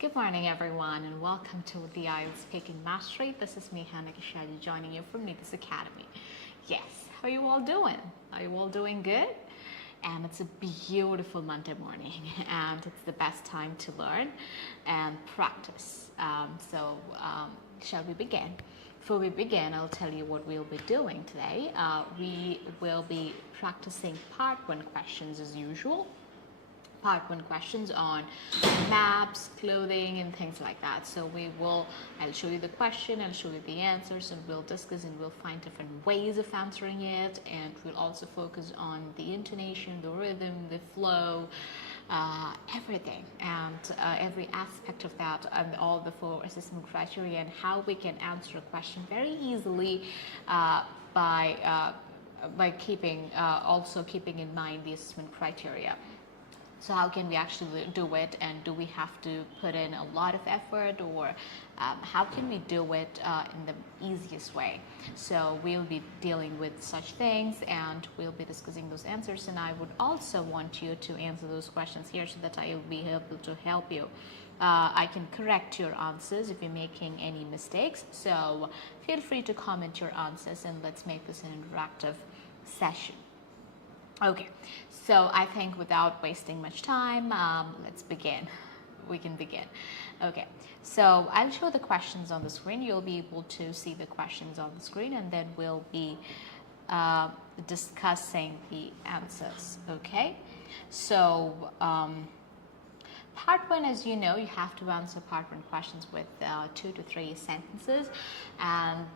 Good morning, everyone, and welcome to the IELTS Speaking Mastery. This is me, 𝐻𝐿𝐬𝐬𝐢𝐧𝐠 joining you from this academy. Yes, how are you all doing? Are you all doing good? And it's a beautiful Monday morning, and it's the best time to learn and practice. Shall we begin? Before we begin, I'll tell you what we'll be doing today. We will be practicing part 1 questions as usual. Part 1 questions on maps, clothing, and things like that. So I'll show you the question, I'll show you the answers, and we'll discuss and we'll find different ways of answering it. And we'll also focus on the intonation, the rhythm, the flow, everything, and every aspect of that, and all the 4 assessment criteria, and how we can answer a question very easily by also keeping in mind the assessment criteria. So how can we actually do it, and do we have to put in a lot of effort, or how can we do it in the easiest way? So we'll be dealing with such things, and we'll be discussing those answers, and I would also want you to answer those questions here so that I will be able to help you. I can correct your answers if you're making any mistakes, so feel free to comment your answers, and let's make this an interactive session. Okay, so I think without wasting much time, let's begin. We can begin. Okay, so I'll show the questions on the screen. You'll be able to see the questions on the screen, and then we'll be discussing the answers. Okay, so part 1, as you know, you have to answer part 1 questions with 2 to 3 sentences, and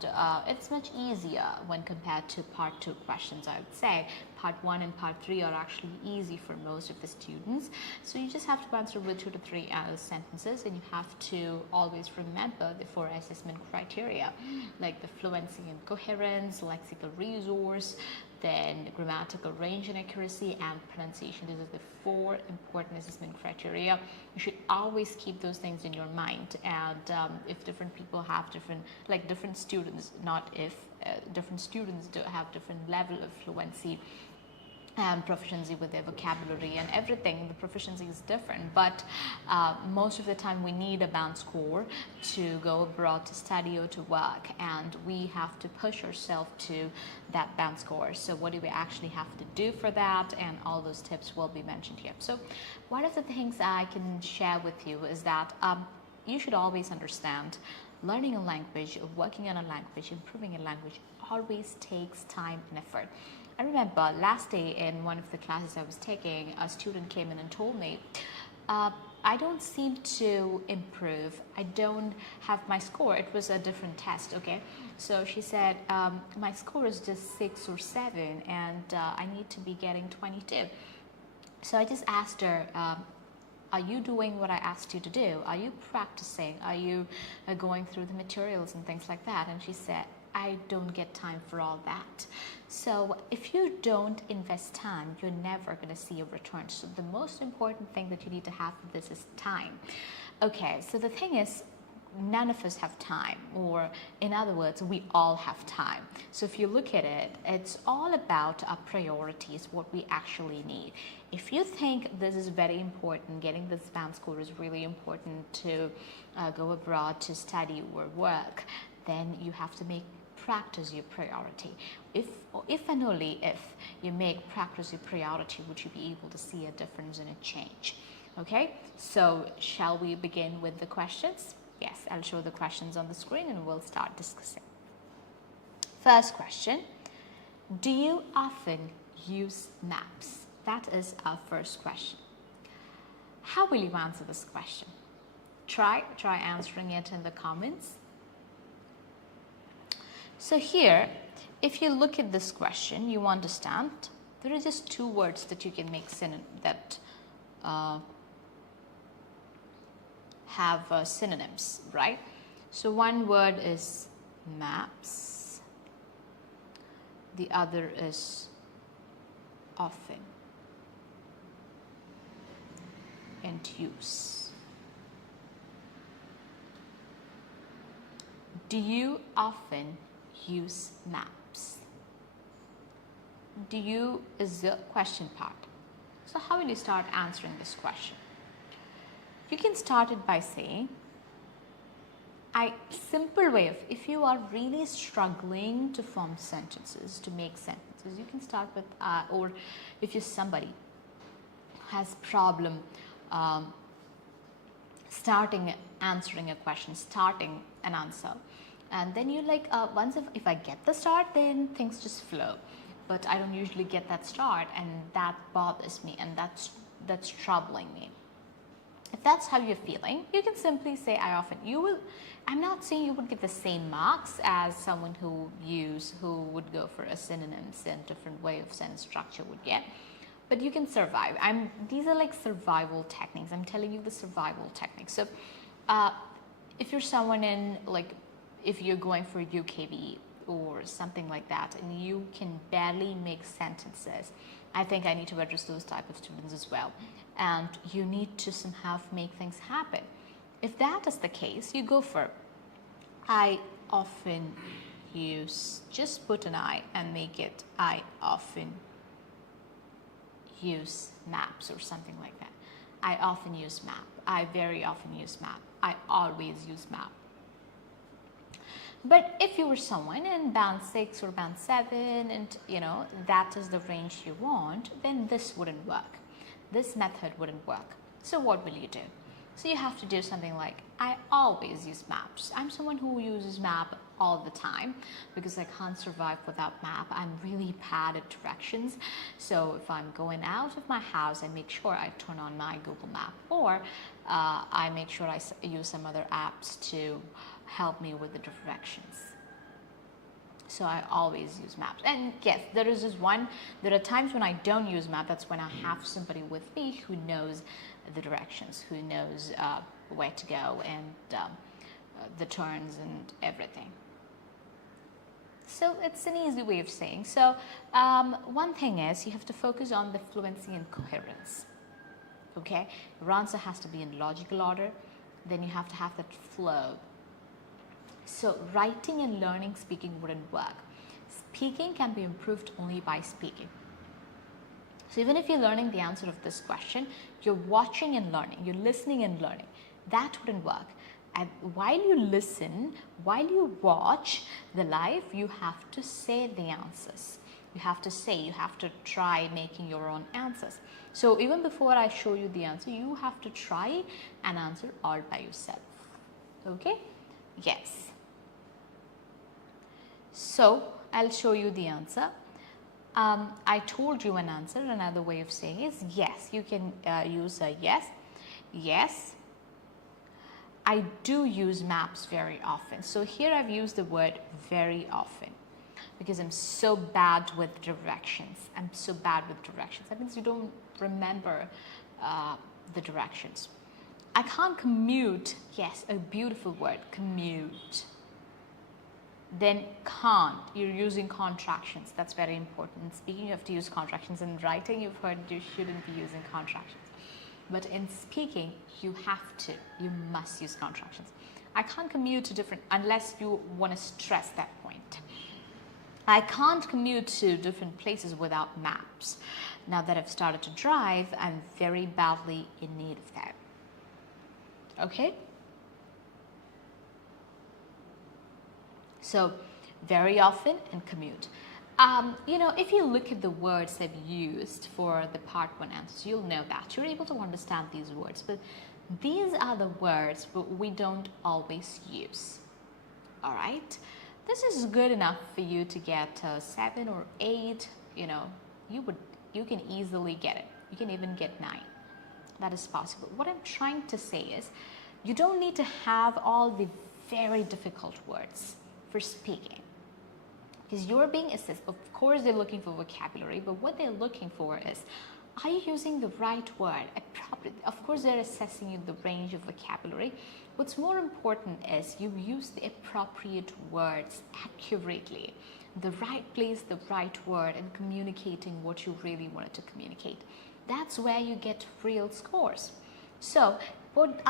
it's much easier when compared to part 2 questions, I would say. Part 1 and part 3 are actually easy for most of the students, so you just have to answer with 2 to 3 sentences, and you have to always remember the 4 assessment criteria, like the fluency and coherence, lexical resource, then grammatical range and accuracy, and pronunciation. These are the 4 important assessment criteria. You should always keep those things in your mind, and if different people have different students do have different level of fluency and proficiency with their vocabulary and everything. The proficiency is different, but most of the time we need a band score to go abroad to study or to work, and we have to push ourselves to that band score. So what do we actually have to do for that, and all those tips will be mentioned here. So one of the things I can share with you is that you should always understand learning a language, working on a language, improving a language always takes time and effort. I remember last day in one of the classes I was taking, a student came in and told me, I don't seem to improve. I don't have my score. It was a different test, okay? So she said, my score is just 6 or 7, and I need to be getting 22. So I just asked her, are you doing what I asked you to do? Are you practicing? Are you going through the materials and things like that? And she said, I don't get time for all that. So if you don't invest time, you're never going to see a return. So the most important thing that you need to have for this is time. Okay, so the thing is, none of us have time, or in other words, we all have time. So if you look at it, it's all about our priorities, what we actually need. If you think this is very important, getting this band score is really important to go abroad to study or work, then you have to make practice your priority. If and only if you make practice your priority, would you be able to see a difference and a change. Okay, so shall we begin with the questions? Yes, I'll show the questions on the screen and we'll start discussing. First question, do you often use maps? That is our first question. How will you answer this question? Try answering it in the comments. So here, if you look at this question, you understand there are just 2 words that you can make that have synonyms, right? So one word is maps, the other is often and use. Do you often use maps? Do you is the question part. So how will you start answering this question? You can start it by saying, simple way of, if you are really struggling to form sentences, to make sentences, you can start with, or if you're somebody has problem starting answering a question, starting an answer, and then you like, once if I get the start, then things just flow. But I don't usually get that start, and that bothers me, and that's troubling me. If that's how you're feeling, you can simply say, I'm not saying you would get the same marks as someone who would go for a synonyms and different way of sentence structure would get, but you can survive. These are like survival techniques. I'm telling you the survival techniques. So if you're someone if you're going for UKV or something like that, and you can barely make sentences, I think I need to address those type of students as well. And you need to somehow make things happen. If that is the case, you go for, I often use, just put an I and make it, I often use maps or something like that. I often use map. I very often use map. I always use map. But if you were someone in band 6 or band 7 and that is the range you want, then this wouldn't work. This method wouldn't work. So what will you do? So you have to do something like, I always use maps. I'm someone who uses map all the time because I can't survive without map. I'm really bad at directions. So if I'm going out of my house, I make sure I turn on my Google Map, or I make sure I use some other apps to help me with the directions. So I always use maps. And yes, there are times when I don't use map. That's when I have somebody with me who knows the directions, who knows where to go and the turns and everything. So it's an easy way of saying. So one thing is, you have to focus on the fluency and coherence. Okay, your answer has to be in logical order. Then you have to have that flow. So writing and learning speaking wouldn't work. Speaking can be improved only by speaking. So even if you're learning the answer of this question, you're watching and learning, you're listening and learning. That wouldn't work. And while you listen, while you watch the live, you have to say the answers. You have to try making your own answers. So even before I show you the answer, you have to try and answer all by yourself. Okay? Yes. So I'll show you the answer. I told you an answer. Another way of saying is yes. You can use a yes. Yes. I do use maps very often. So here I've used the word very often because I'm so bad with directions. I'm so bad with directions. That means you don't remember the directions. I can't commute. Yes, a beautiful word, commute. Then can't, you're using contractions. That's very important. In speaking, you have to use contractions. In writing, you've heard you shouldn't be using contractions. But in speaking, you must use contractions. I can't commute to different, unless you want to stress that point. I can't commute to different places without maps. Now that I've started to drive, I'm very badly in need of that. Okay? So, very often and commute. If you look at the words I've used for the part 1 answers, you'll know that. You're able to understand these words. But these are the words but we don't always use. Alright? This is good enough for you to get 7 or 8. You can easily get it. You can even get 9. That is possible. What I'm trying to say is, you don't need to have all the very difficult words for speaking, because you're being assessed. Of course, they're looking for vocabulary, but what they're looking for is, are you using the right word appropriately? Of course, they're assessing you the range of vocabulary. What's more important is you use the appropriate words accurately, the right place, the right word, and communicating what you really wanted to communicate. That's where you get real scores. So what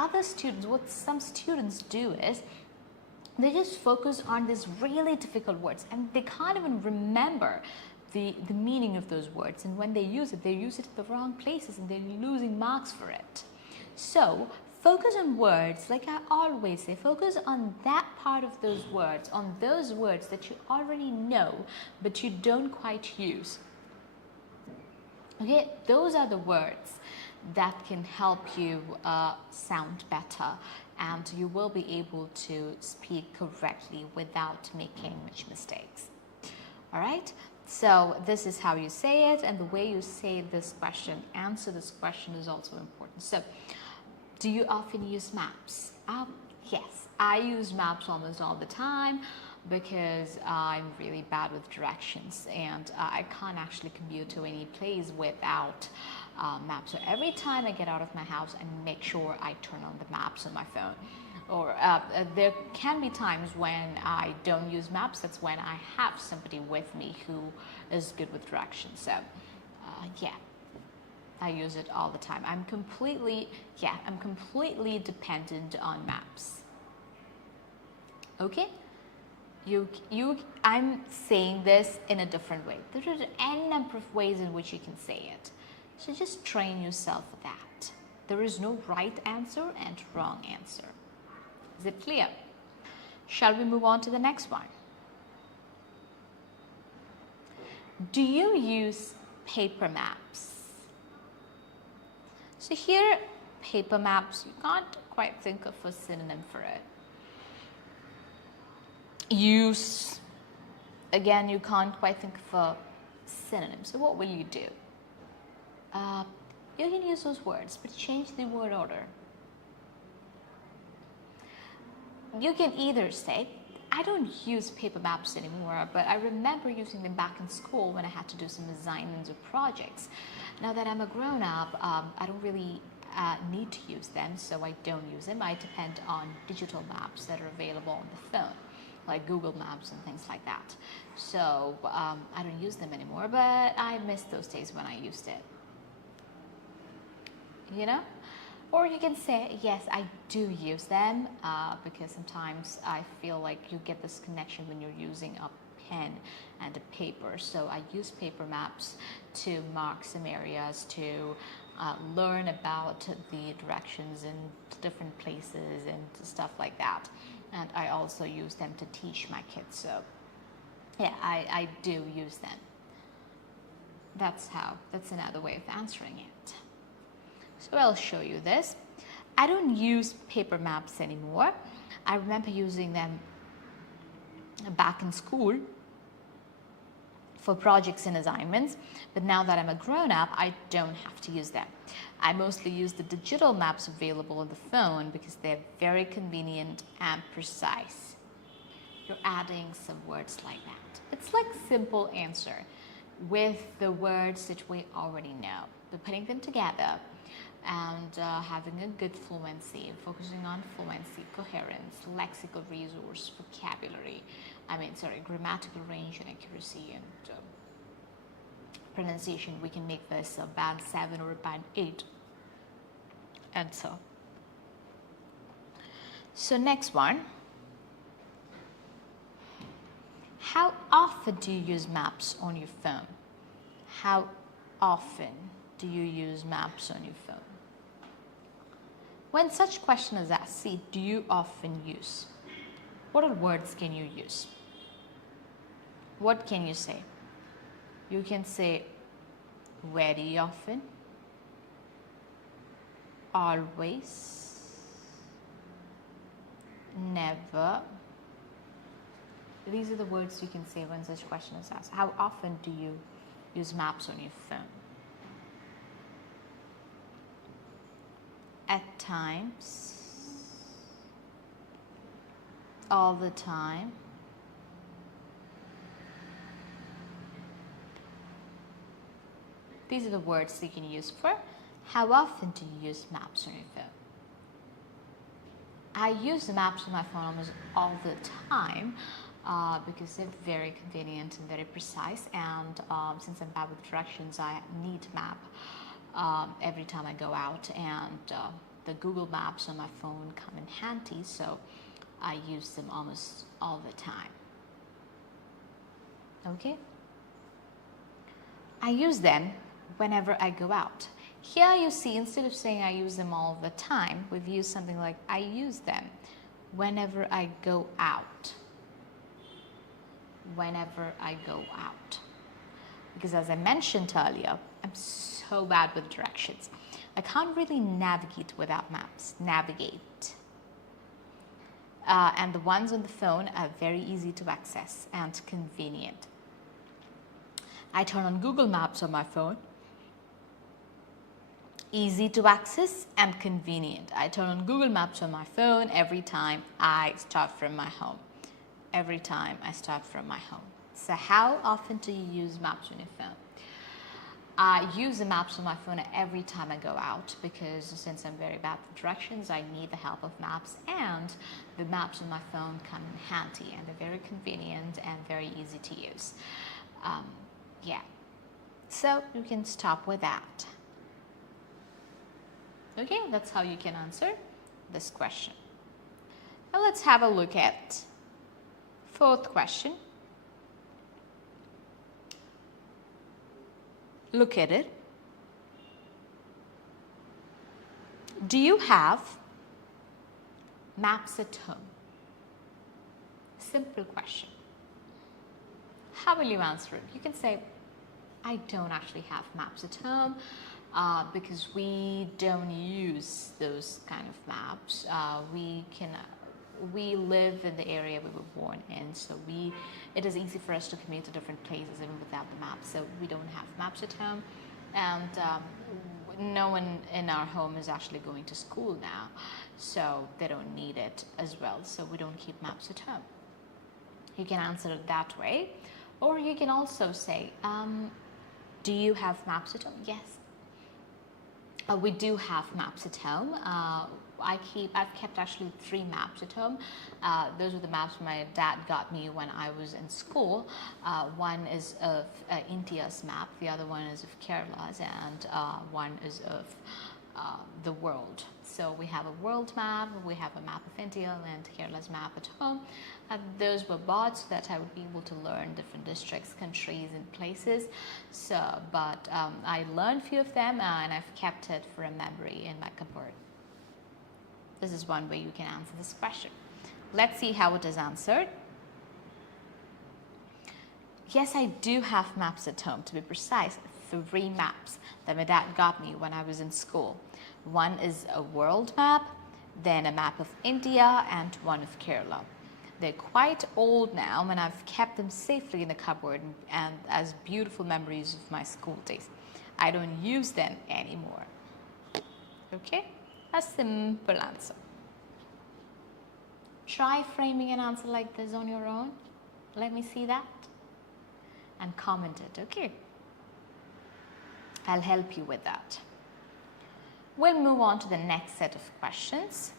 some students do is, they just focus on these really difficult words and they can't even remember the meaning of those words. And when they use it in the wrong places and they're losing marks for it. So Focus on words, like I always say, focus on that part of those words, on those words that you already know, but you don't quite use. Okay, those are the words that can help you sound better, and you will be able to speak correctly without making much mistakes. All right, so this is how you say it, and the way you say this question, answer this question, is also important. So, do you often use maps? Yes, I use maps almost all the time because I'm really bad with directions, and I can't actually commute to any place without maps. So every time I get out of my house, I make sure I turn on the maps on my phone. Or there can be times when I don't use maps. That's when I have somebody with me who is good with directions. So yeah, I use it all the time. I'm completely dependent on maps. Okay? I'm saying this in a different way. There are any number of ways in which you can say it. So just train yourself for that. There is no right answer and wrong answer. Is it clear? Shall we move on to the next one? Do you use paper maps? So here, paper maps, you can't quite think of a synonym for it. Use, again, you can't quite think of a synonym. So what will you do? You can use those words, but change the word order. You can either say, I don't use paper maps anymore, but I remember using them back in school when I had to do some assignments or projects. Now that I'm a grown-up, I don't really need to use them, so I don't use them. I depend on digital maps that are available on the phone, like Google Maps and things like that. So I don't use them anymore, but I miss those days when I used it. You know? Or you can say, yes, I do use them because sometimes I feel like you get this connection when you're using a pen and a paper. So I use paper maps to mark some areas, to learn about the directions in different places and stuff like that. And I also use them to teach my kids. So yeah, I do use them. That's another way of answering it. So I'll show you this. I don't use paper maps anymore. I remember using them back in school for projects and assignments, but now that I'm a grown-up, I don't have to use them. I mostly use the digital maps available on the phone because they're very convenient and precise. You're adding some words like that. It's like simple answer with the words that we already know, but putting them together and having a good fluency, focusing on fluency, coherence, lexical resource, vocabulary, grammatical range and accuracy, and pronunciation. We can make this a band 7 or a band 8, and so. So next one. How often do you use maps on your phone? How often do you use maps on your phone? When such question is asked, see, do you often use? What are words can you use? What can you say? You can say very often, always, never. These are the words you can say when such question is asked. How often do you use maps on your phone? At times, all the time, these are the words you can use for how often do you use maps on your phone. I use the maps on my phone almost all the time because they're very convenient and very precise, and since I'm bad with directions, I need a map every time I go out, and the Google Maps on my phone come in handy, so I use them almost all the time. Okay? I use them whenever I go out. Here you see, instead of saying I use them all the time, we've used something like I use them whenever I go out. Whenever I go out. Because as I mentioned earlier, I'm so bad with directions. I can't really navigate without maps. Navigate. And the ones on the phone are very easy to access and convenient. I turn on Google Maps on my phone. Easy to access and convenient. I turn on Google Maps on my phone every time I start from my home. Every time I start from my home. So how often do you use maps on your phone? I use the maps on my phone every time I go out because since I'm very bad with directions, I need the help of maps, and the maps on my phone come in handy and they're very convenient and very easy to use. Yeah, so you can stop with that. Okay, that's how you can answer this question. Now let's have a look at fourth question. Look at it. Do you have maps at home? Simple question. How will you answer it? You can say, I don't actually have maps at home because we don't use those kind of maps. We live in the area we were born in, so it is easy for us to commute to different places even without the maps. So we don't have maps at home, and no one in our home is actually going to school now, so they don't need it as well. So we don't keep maps at home. You can answer it that way, or you can also say, do you have maps at home? Yes. We do have maps at home. I've kept actually 3 maps at home. Those were the maps my dad got me when I was in school. One is of India's map, the other one is of Kerala's, and one is of the world. So we have a world map, we have a map of India and Kerala's map at home. Those were bought so that I would be able to learn different districts, countries and places. So, but I learned a few of them and I've kept it for a memory in my cupboard. This is one way you can answer this question. Let's see how it is answered. Yes, I do have maps at home. To be precise, 3 maps that my dad got me when I was in school. One is a world map, then a map of India, and one of Kerala. They're quite old now, and I've kept them safely in the cupboard and as beautiful memories of my school days. I don't use them anymore. Okay? A simple answer. Try framing an answer like this on your own. Let me see that. And comment it, okay? I'll help you with that. We'll move on to the next set of questions,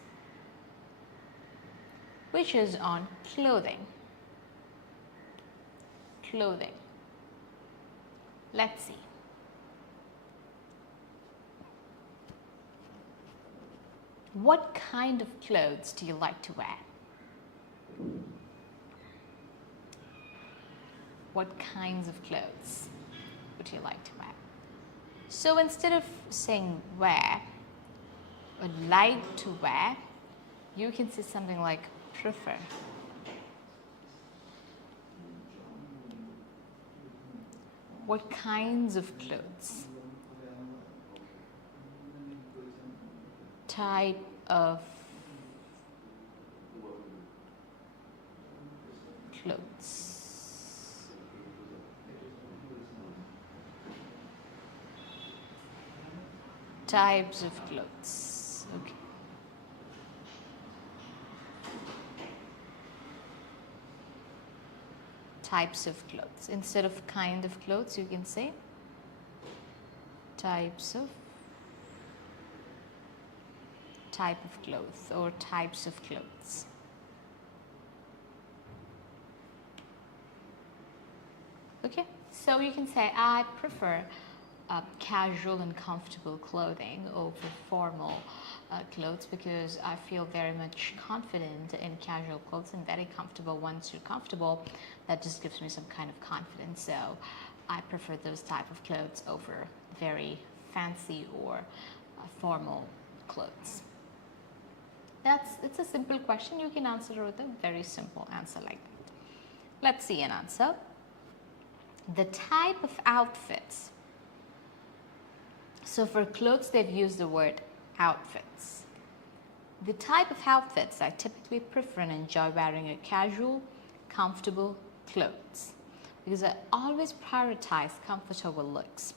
which is on clothing. Clothing. Let's see. What kind of clothes do you like to wear? What kinds of clothes would you like to wear? So instead of saying wear or like to wear, you can say something like prefer. What kinds of clothes? Type of clothes. Types of clothes. Okay. Types of clothes. Instead of kind of clothes, you can say types of type of clothes or types of clothes. Okay, so you can say I prefer casual and comfortable clothing over formal clothes because I feel very much confident in casual clothes and very comfortable. Once you're comfortable, that just gives me some kind of confidence. So I prefer those type of clothes over very fancy or formal clothes? It's a simple question. You can answer with a very simple answer like that. Let's see an answer. The type of outfits. So for clothes, they've used the word outfits. The type of outfits I typically prefer and enjoy wearing are casual, comfortable clothes, because I always prioritize comfort over looks.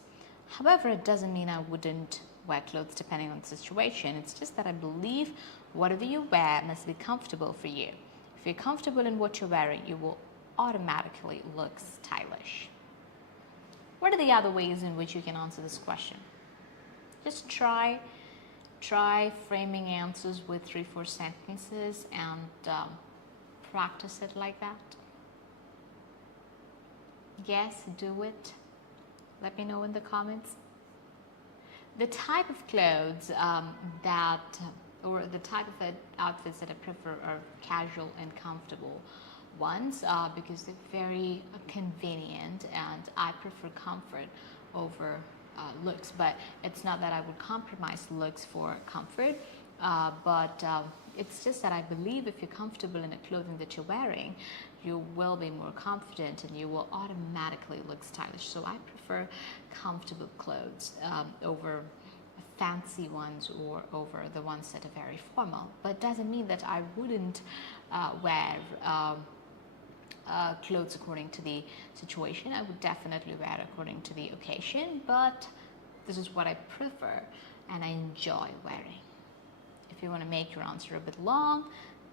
However, it doesn't mean I wouldn't wear clothes depending on the situation. It's just that I believe whatever you wear must be comfortable for you. If you're comfortable in what you're wearing, you will automatically look stylish. What are the other ways in which you can answer this question? Just try framing answers with 3-4 sentences and practice it like that. Yes, do it. Let me know in the comments. The type of clothes or the type of outfits that I prefer are casual and comfortable ones because they're very convenient, and I prefer comfort over looks. But it's not that I would compromise looks for comfort, but it's just that I believe if you're comfortable in the clothing that you're wearing, you will be more confident and you will automatically look stylish. So I prefer comfortable clothes over fancy ones or over the ones that are very formal. But it doesn't mean that I wouldn't wear clothes according to the situation. I would definitely wear according to the occasion, but this is what I prefer and I enjoy wearing. If you want to make your answer a bit long,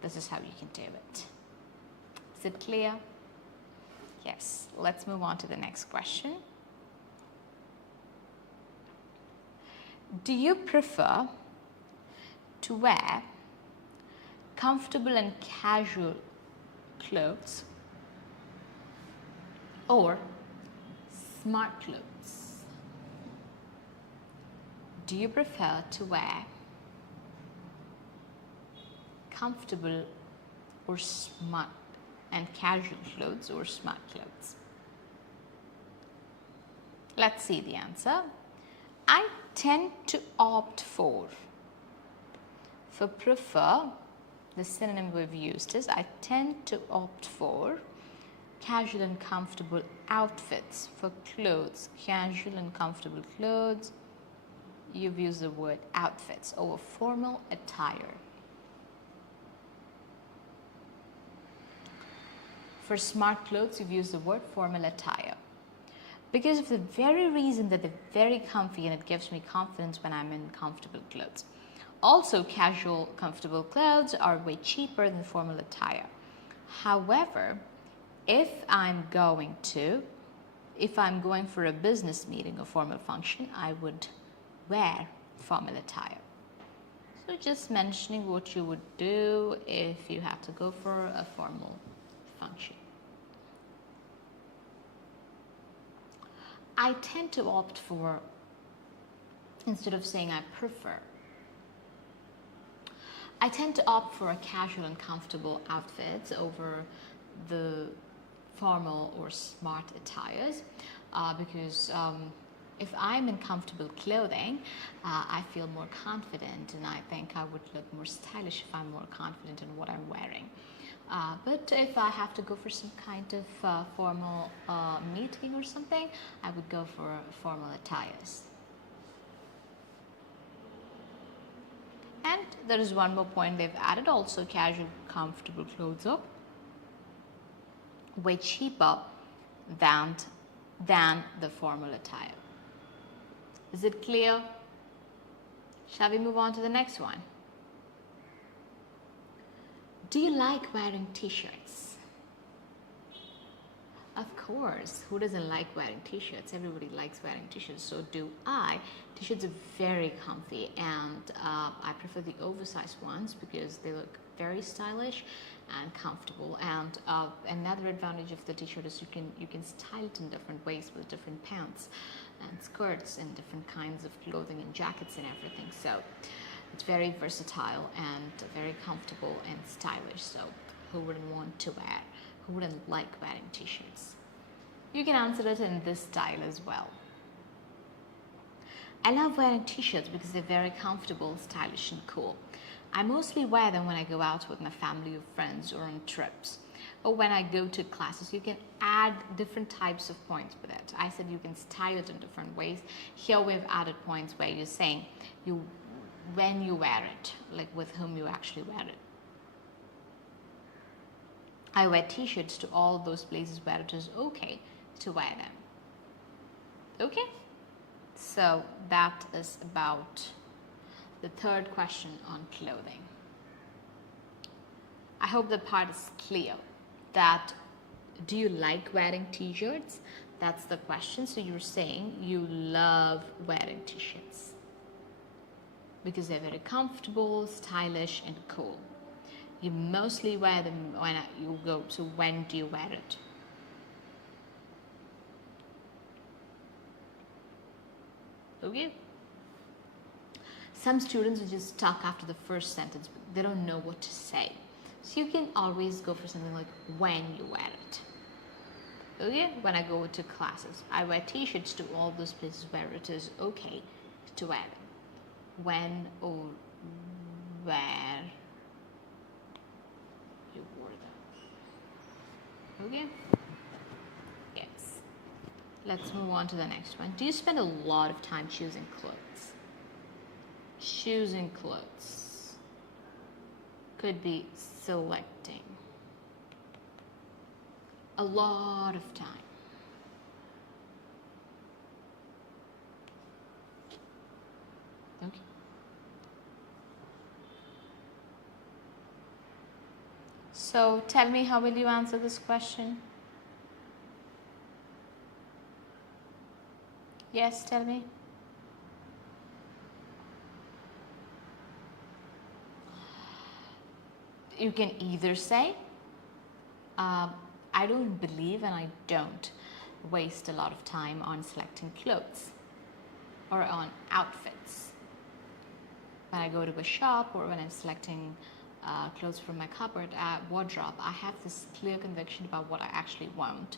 this is how you can do it. Is it clear? Yes. Let's move on to the next question. Do you prefer to wear comfortable and casual clothes or smart clothes? Do you prefer to wear comfortable or smart and casual clothes or smart clothes? Let's see the answer. I tend to opt for prefer, the synonym we've used is I tend to opt for casual and comfortable outfits for clothes. Casual and comfortable clothes, you've used the word outfits over formal attire. For smart clothes, you've used the word formal attire. Because of the very reason that they're very comfy and it gives me confidence when I'm in comfortable clothes. Also, casual, comfortable clothes are way cheaper than formal attire. However, if I'm going for a business meeting or formal function, I would wear formal attire. So just mentioning what you would do if you have to go for a formal function. I tend to opt for, instead of saying I prefer, I tend to opt for a casual and comfortable outfits over the formal or smart attires because if I'm in comfortable clothing, I feel more confident and I think I would look more stylish if I'm more confident in what I'm wearing. But if I have to go for some kind of formal meeting or something, I would go for formal attires. And there is one more point they've added also, casual, comfortable clothes are way cheaper than the formal attire. Is it clear? Shall we move on to the next one? Do you like wearing t-shirts? Of course, who doesn't like wearing t-shirts? Everybody likes wearing t-shirts, so do I. T-shirts are very comfy and I prefer the oversized ones because they look very stylish and comfortable. And another advantage of the t-shirt is you can style it in different ways with different pants and skirts and different kinds of clothing and jackets and everything. So it's very versatile and very comfortable and stylish. So who wouldn't want to wear? Who wouldn't like wearing t-shirts? You can answer it in this style as well. I love wearing t-shirts because they're very comfortable, stylish, and cool. I mostly wear them when I go out with my family or friends or on trips. Or when I go to classes, you can add different types of points with it. I said you can style it in different ways. Here we've added points where you're saying when you wear it, like with whom you actually wear it. I wear t-shirts to all those places where it is okay to wear them. Okay? So that is about the third question on clothing. I hope the part is clear. That do you like wearing t-shirts? That's the question. So you're saying you love wearing t-shirts because they're very comfortable, stylish, and cool. You mostly wear them when you go. So when do you wear it? Okay. Some students are just stuck after the first sentence. They don't know what to say. So you can always go for something like when you wear it. Okay? When I go to classes, I wear t-shirts to all those places where it is okay to wear them. When or where you wore them. Okay? Yes. Let's move on to the next one. Do you spend a lot of time choosing clothes? Choosing clothes could be selecting a lot of time. Okay. So tell me, how will you answer this question? Yes, tell me. You can either say, I don't believe and I don't waste a lot of time on selecting clothes or on outfits. When I go to a shop or when I'm selecting clothes from my cupboard, wardrobe, I have this clear conviction about what I actually want,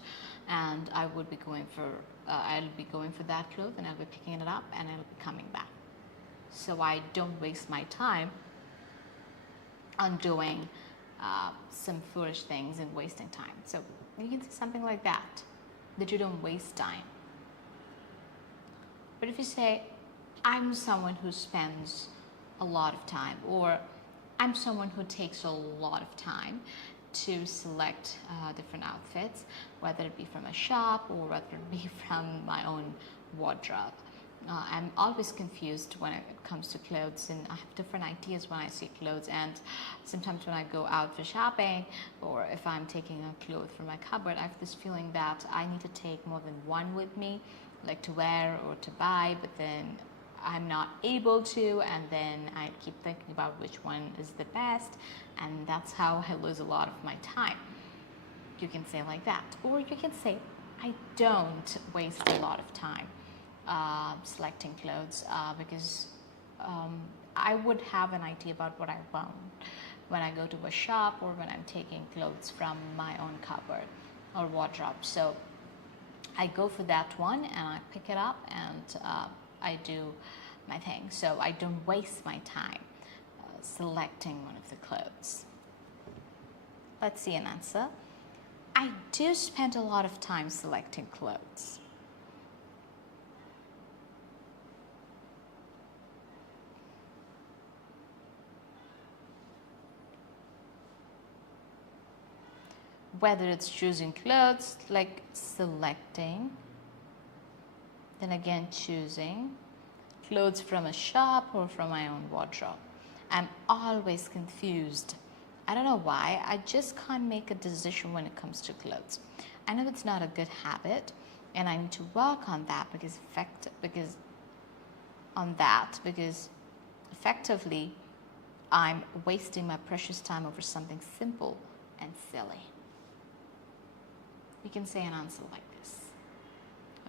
and I would be going for, I'll be going for that clothes, and I'll be picking it up and I'll be coming back. So I don't waste my time on doing some foolish things and wasting time. So you can say something like that you don't waste time. But if you say, I'm someone who spends a lot of time, or I'm someone who takes a lot of time to select different outfits, whether it be from a shop or whether it be from my own wardrobe. I'm always confused when it comes to clothes, and I have different ideas when I see clothes, and sometimes when I go out for shopping or if I'm taking a cloth from my cupboard, I have this feeling that I need to take more than one with me, like to wear or to buy, but then I'm not able to, and then I keep thinking about which one is the best, and that's how I lose a lot of my time. You can say like that, or you can say, I don't waste a lot of time selecting clothes because I would have an idea about what I want when I go to a shop or when I'm taking clothes from my own cupboard or wardrobe. So I go for that one and I pick it up and I do my thing. So I don't waste my time selecting one of the clothes. Let's see an answer. I do spend a lot of time selecting clothes. Whether it's choosing clothes, like selecting, then again choosing clothes from a shop or from my own wardrobe. I'm always confused. I don't know why. I just can't make a decision when it comes to clothes. I know it's not a good habit, and I need to work on that because effectively I'm wasting my precious time over something simple and silly. You can say an answer like this.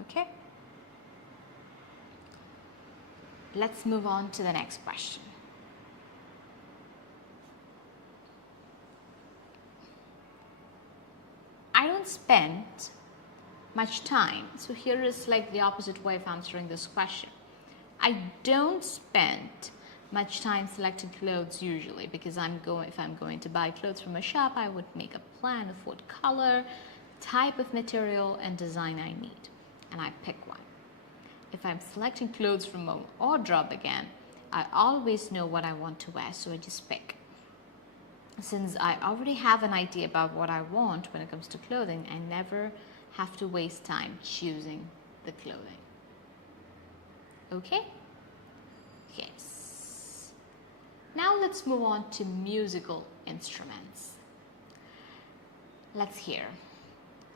Okay? Let's move on to the next question. I don't spend much time. So here is like the opposite way of answering this question. I don't spend much time selecting clothes usually, because if I'm going to buy clothes from a shop, I would make a plan of what color, type of material, and design I need, and I pick one. If I'm selecting clothes from a wardrobe again, I always know what I want to wear, so I just pick. Since I already have an idea about what I want when it comes to clothing, I never have to waste time choosing the clothing. Okay? Yes. Now let's move on to musical instruments. Let's hear.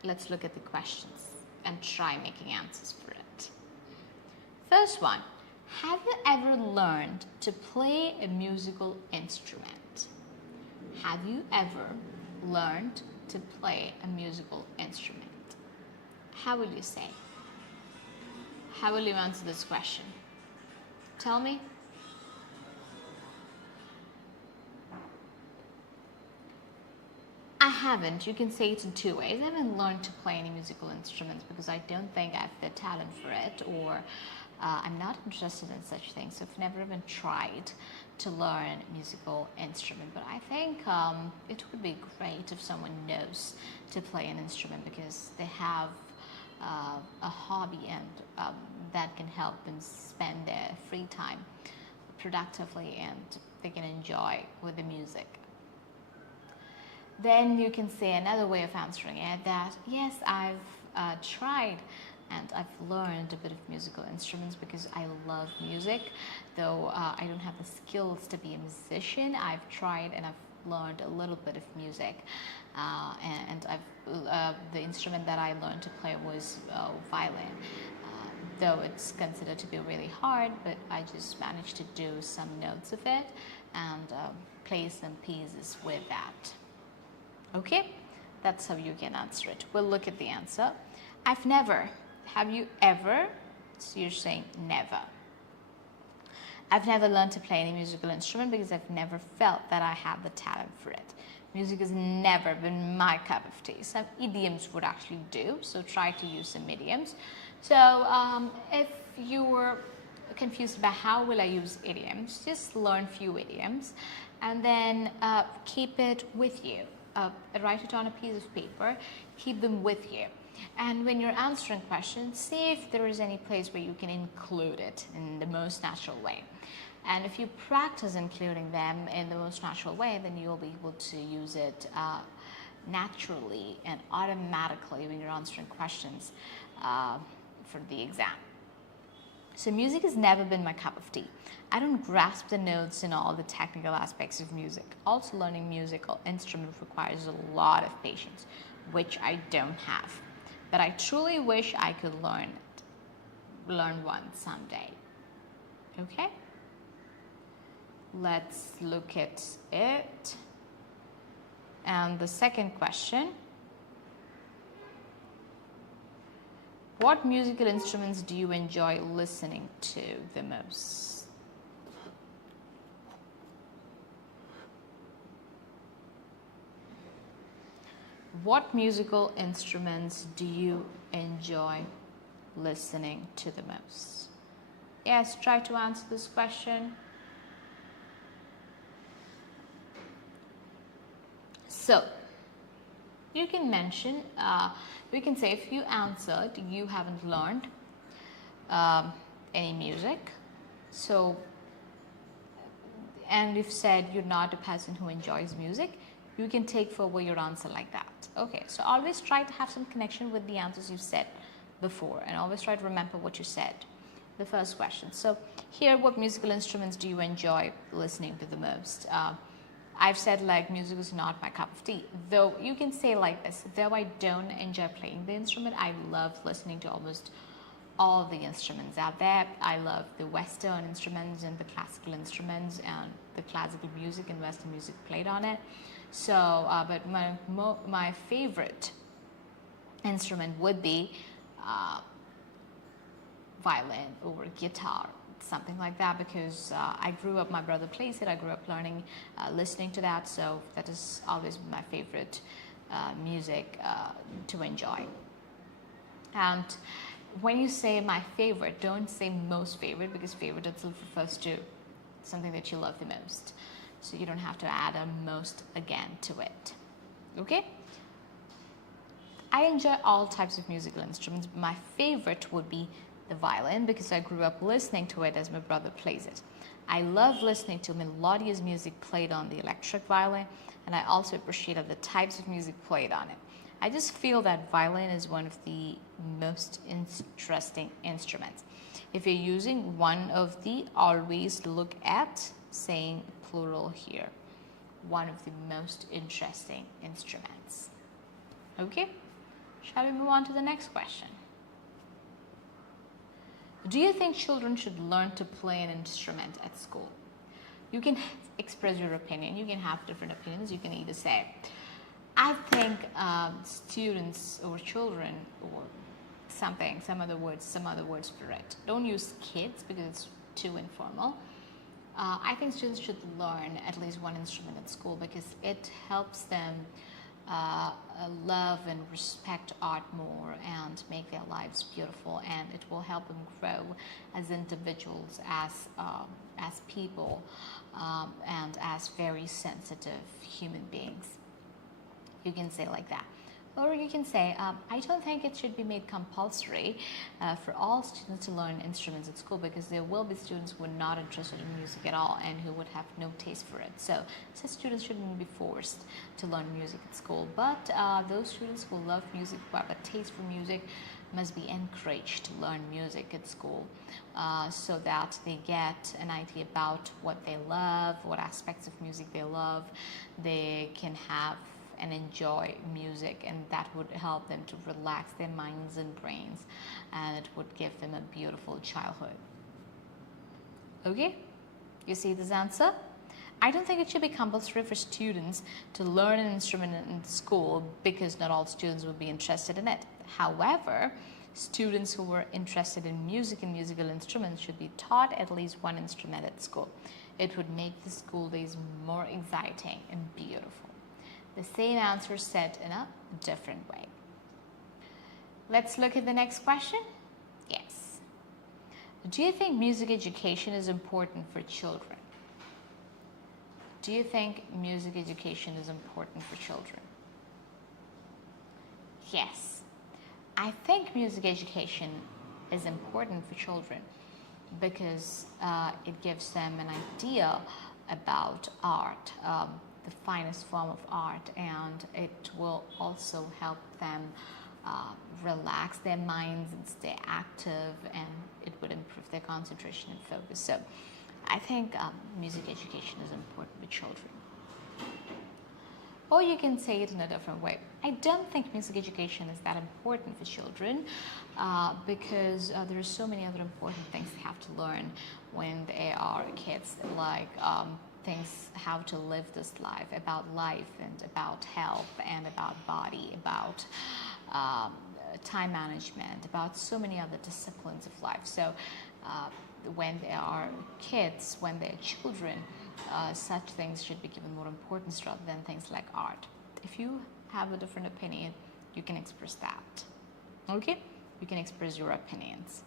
Let's look at the questions and try making answers for it. First one, have you ever learned to play a musical instrument? Have you ever learned to play a musical instrument? How will you say? How will you answer this question? Tell me. I haven't. You can say it in two ways. I haven't learned to play any musical instruments because I don't think I have the talent for it, or I'm not interested in such things. So I've never even tried to learn a musical instrument. But I think it would be great if someone knows to play an instrument, because they have a hobby, and that can help them spend their free time productively, and they can enjoy with the music. Then you can say another way of answering it, that yes, I've tried and I've learned a bit of musical instruments because I love music. Though I don't have the skills to be a musician, I've tried and I've learned a little bit of music. And the instrument that I learned to play was violin. Though it's considered to be really hard, but I just managed to do some notes of it and play some pieces with that. Okay, that's how you can answer it. We'll look at the answer. I've never. Have you ever? So you're saying never. I've never learned to play any musical instrument because I've never felt that I have the talent for it. Music has never been my cup of tea. Some idioms would actually do, so try to use some idioms. So if you were confused about how will I use idioms, just learn few idioms and then keep it with you. Write it on a piece of paper, keep them with you. And when you're answering questions, see if there is any place where you can include it in the most natural way. And if you practice including them in the most natural way, then you'll be able to use it naturally and automatically when you're answering questions for the exam. So music has never been my cup of tea. I don't grasp the notes and all the technical aspects of music. Also, learning musical instrument requires a lot of patience, which I don't have. But I truly wish I could learn one someday. Okay? Let's look at it. And the second question. What musical instruments do you enjoy listening to the most? What musical instruments do you enjoy listening to the most? Yes, try to answer this question. So, you can mention, we can say if you answered you haven't learned any music, so, and you've said you're not a person who enjoys music, you can take forward your answer like that. Okay, so always try to have some connection with the answers you've said before, and always try to remember what you said. The first question. So here, what musical instruments do you enjoy listening to the most? I've said like music is not my cup of tea. Though you can say like this, though I don't enjoy playing the instrument, I love listening to almost all the instruments out there. I love the Western instruments and the classical instruments and the classical music and Western music played on it. So, but my favorite instrument would be violin or guitar, something like that, because I grew up, my brother plays it, I grew up learning, listening to that, so that is always my favorite music to enjoy. And when you say my favorite, don't say most favorite, because favorite itself refers to something that you love the most. So you don't have to add a most again to it. Okay? I enjoy all types of musical instruments. My favorite would be the violin, because I grew up listening to it as my brother plays it. I love listening to melodious music played on the electric violin, and I also appreciate the types of music played on it. I just feel that violin is one of the most interesting instruments. If you're using one of the, always look at saying plural here. One of the most interesting instruments. Okay? Shall we move on to the next question? Do you think children should learn to play an instrument at school? You can express your opinion. You can have different opinions. You can either say, I think students or children or something, some other words for it. Don't use kids because it's too informal. I think students should learn at least one instrument at school because it helps them love and respect art more and make their lives beautiful, and it will help them grow as individuals, as people, and as very sensitive human beings. You can say like that. Or you can say, I don't think it should be made compulsory for all students to learn instruments at school, because there will be students who are not interested in music at all and who would have no taste for it. So such students shouldn't be forced to learn music at school. But those students who love music, who have a taste for music, must be encouraged to learn music at school so that they get an idea about what they love, what aspects of music they love. They can have and enjoy music, and that would help them to relax their minds and brains, and it would give them a beautiful childhood. Okay, you see this answer? I don't think it should be compulsory for students to learn an instrument in school because not all students would be interested in it. However, students who were interested in music and musical instruments should be taught at least one instrument at school. It would make the school days more exciting and beautiful. The same answer said in a different way. Let's look at the next question. Yes. Do you think music education is important for children? Do you think music education is important for children? Yes. I think music education is important for children because it gives them an idea about art, the finest form of art, and it will also help them relax their minds and stay active, and it would improve their concentration and focus. So I think music education is important for children. Or you can say it in a different way. I don't think music education is that important for children because there are so many other important things they have to learn when they are kids, like things how to live this life, about life and about health and about body, about time management, about so many other disciplines of life. So when they are kids, when they're children, such things should be given more importance rather than things like art. If you have a different opinion, you can express that. Okay? You can express your opinions.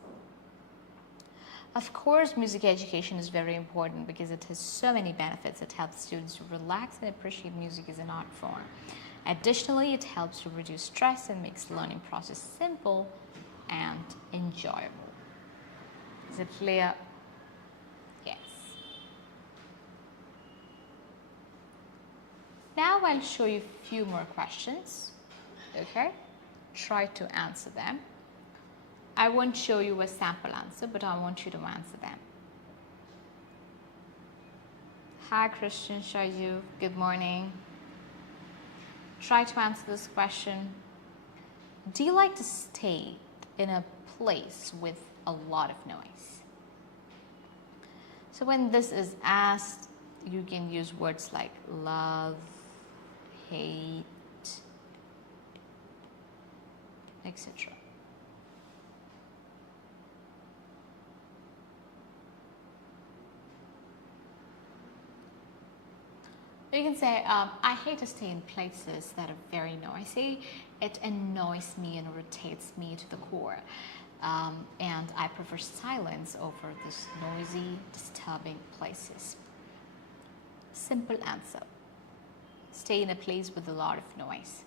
Of course, music education is very important because it has so many benefits. It helps students to relax and appreciate music as an art form. Additionally, it helps to reduce stress and makes the learning process simple and enjoyable. Is it clear? Yes. Now I'll show you a few more questions. Okay? Try to answer them. I won't show you a sample answer, but I want you to answer them. Hi, Christian Shaju. Good morning. Try to answer this question. Do you like to stay in a place with a lot of noise? So when this is asked, you can use words like love, hate, etc. You can say, I hate to stay in places that are very noisy. It annoys me and irritates me to the core. and I prefer silence over these noisy, disturbing places. Simple answer. Stay in a place with a lot of noise.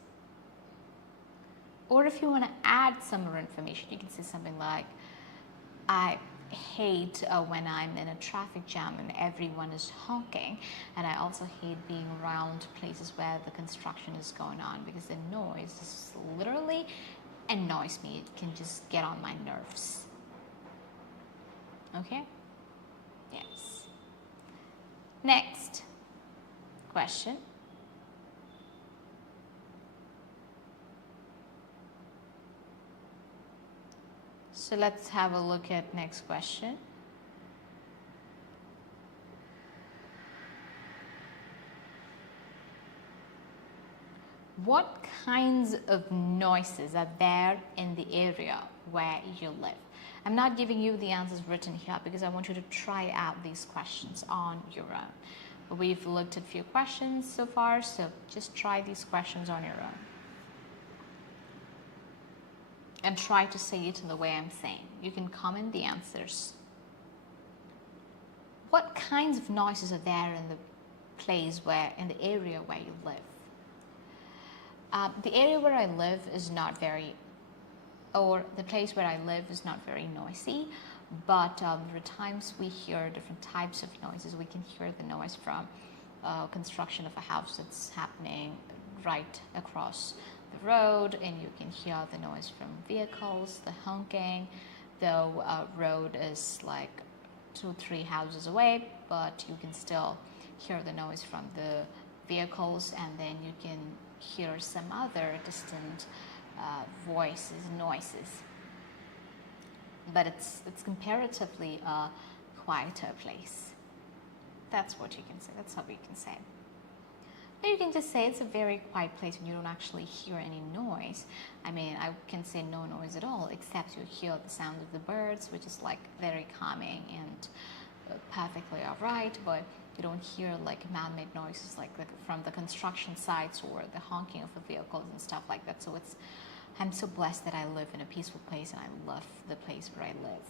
Or if you want to add some more information, you can say something like, I hate when I'm in a traffic jam and everyone is honking, and I also hate being around places where the construction is going on, because the noise just literally annoys me. It can just get on my nerves. Okay? Yes. Next question. So let's have a look at next question. What kinds of noises are there in the area where you live? I'm not giving you the answers written here because I want you to try out these questions on your own. We've looked at a few questions so far, so just try these questions on your own. And try to say it in the way I'm saying. You can comment the answers. What kinds of noises are there in the area where you live? The area where I live is not very, or the place where I live is not very noisy, but there are times we hear different types of noises. We can hear the noise from construction of a house that's happening right across the road, and you can hear the noise from vehicles, the honking, though road is like 2-3 houses away, but you can still hear the noise from the vehicles, and then you can hear some other distant noises. But it's comparatively a quieter place. That's what you can say. That's how you can say. Or you can just say it's a very quiet place and you don't actually hear any noise. I mean, I can say no noise at all, except you hear the sound of the birds, which is like very calming and perfectly all right, but you don't hear like man-made noises like from the construction sites or the honking of the vehicles and stuff like that. So I'm so blessed that I live in a peaceful place, and I love the place where I live.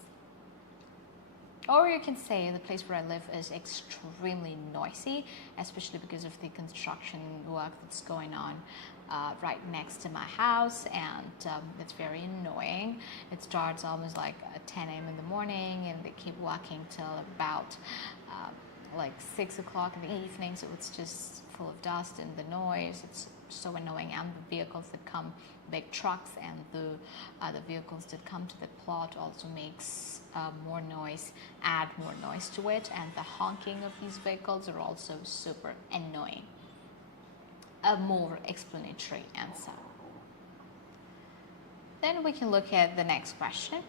Or you can say the place where I live is extremely noisy, especially because of the construction work that's going on right next to my house, and it's very annoying. It starts almost like at 10 a.m. in the morning, and they keep working till about like 6 o'clock in the evening, so it's just full of dust and the noise. It's so annoying, and the vehicles that come, big trucks, and the vehicles that come to the plot also makes more noise, add more noise to it, and the honking of these vehicles are also super annoying. A more explanatory answer. Then we can look at the next question.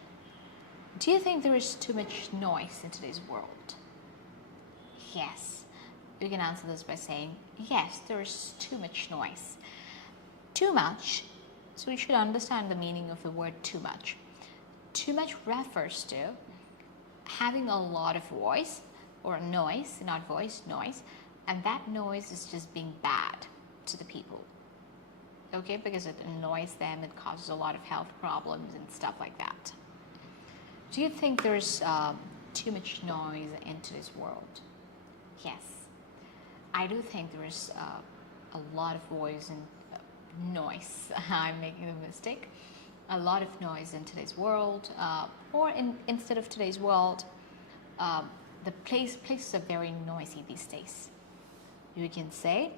Do you think there is too much noise in today's world? Yes. You can answer this by saying, yes, there is too much noise. Too much, so we should understand the meaning of the word too much. Too much refers to having a lot of voice or noise, not voice, noise, and that noise is just being bad to the people. Okay, because it annoys them, it causes a lot of health problems and stuff like that. Do you think there's too much noise in today's world? Yes. I do think there is a lot of voice and noise. I'm making a mistake. A lot of noise in today's world, or instead of today's world, the places are very noisy these days. You can say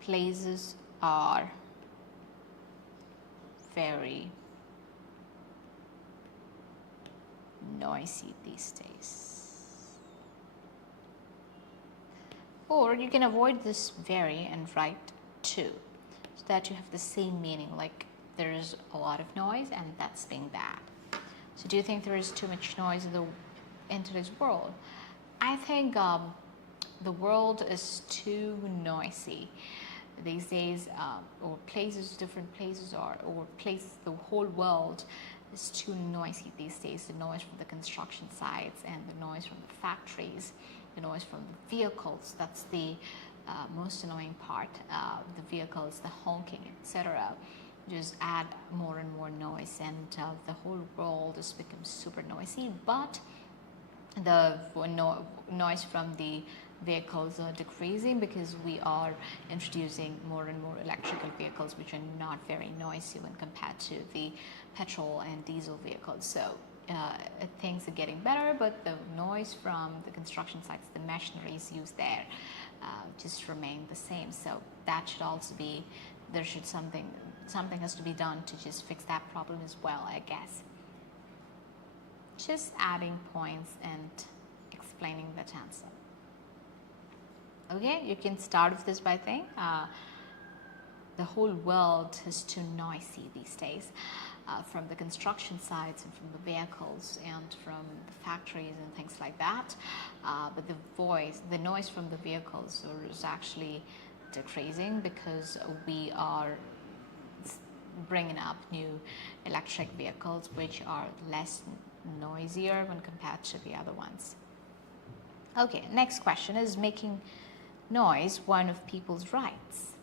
places are very noisy these days. Or you can avoid this very and write too, so that you have the same meaning, like there is a lot of noise and that's being bad. So do you think there is too much noise in today's world? I think the world is too noisy these days, or different places the whole world is too noisy these days. The noise from the construction sites and the noise from the factories, the noise from the vehicles, that's the most annoying part. The vehicles, the honking, etc. just add more and more noise, and the whole world just becomes super noisy. But the noise from the vehicles are decreasing because we are introducing more and more electrical vehicles, which are not very noisy when compared to the petrol and diesel vehicles. So things are getting better, but the noise from the construction sites, the machineries used there, just remain the same. So that should also be, something has to be done to just fix that problem as well, I guess. Just adding points and explaining that answer. Okay, you can start with this by saying the whole world is too noisy these days, from the construction sites and from the vehicles and from the factories and things like that. But the noise from the vehicles is actually decreasing because we are bringing up new electric vehicles which are less noisier when compared to the other ones. Okay, next question is making noise one of people's rights.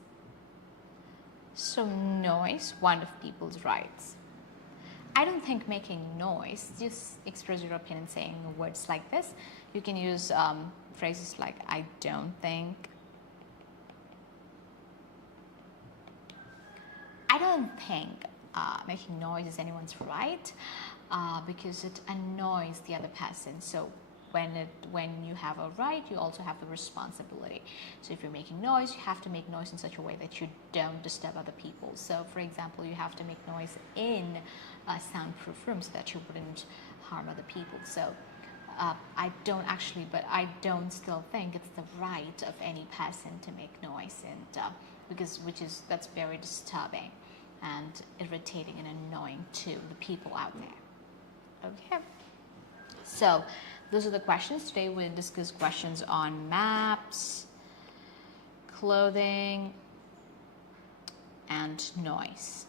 So noise, one of people's rights. I don't think making noise, just express your opinion saying words like this. You can use phrases like I don't think. I don't think making noise is anyone's right because it annoys the other person. So when you have a right, you also have the responsibility. So if you're making noise, you have to make noise in such a way that you don't disturb other people. So for example, you have to make noise in a soundproof room so that you wouldn't harm other people. So I don't still think it's the right of any person to make noise, and that's very disturbing and irritating and annoying to the people out there. Okay, so those are the questions. Today we'll discuss questions on maps, clothing, and noise.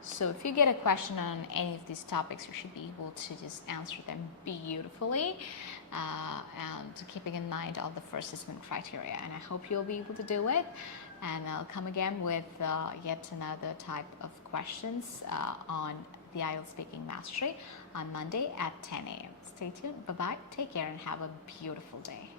So if you get a question on any of these topics, you should be able to just answer them beautifully and keeping in mind all the first assessment criteria. And I hope you'll be able to do it. And I'll come again with yet another type of questions on the IELTS Speaking Mastery on Monday at 10 a.m. Stay tuned. Bye-bye. Take care and have a beautiful day.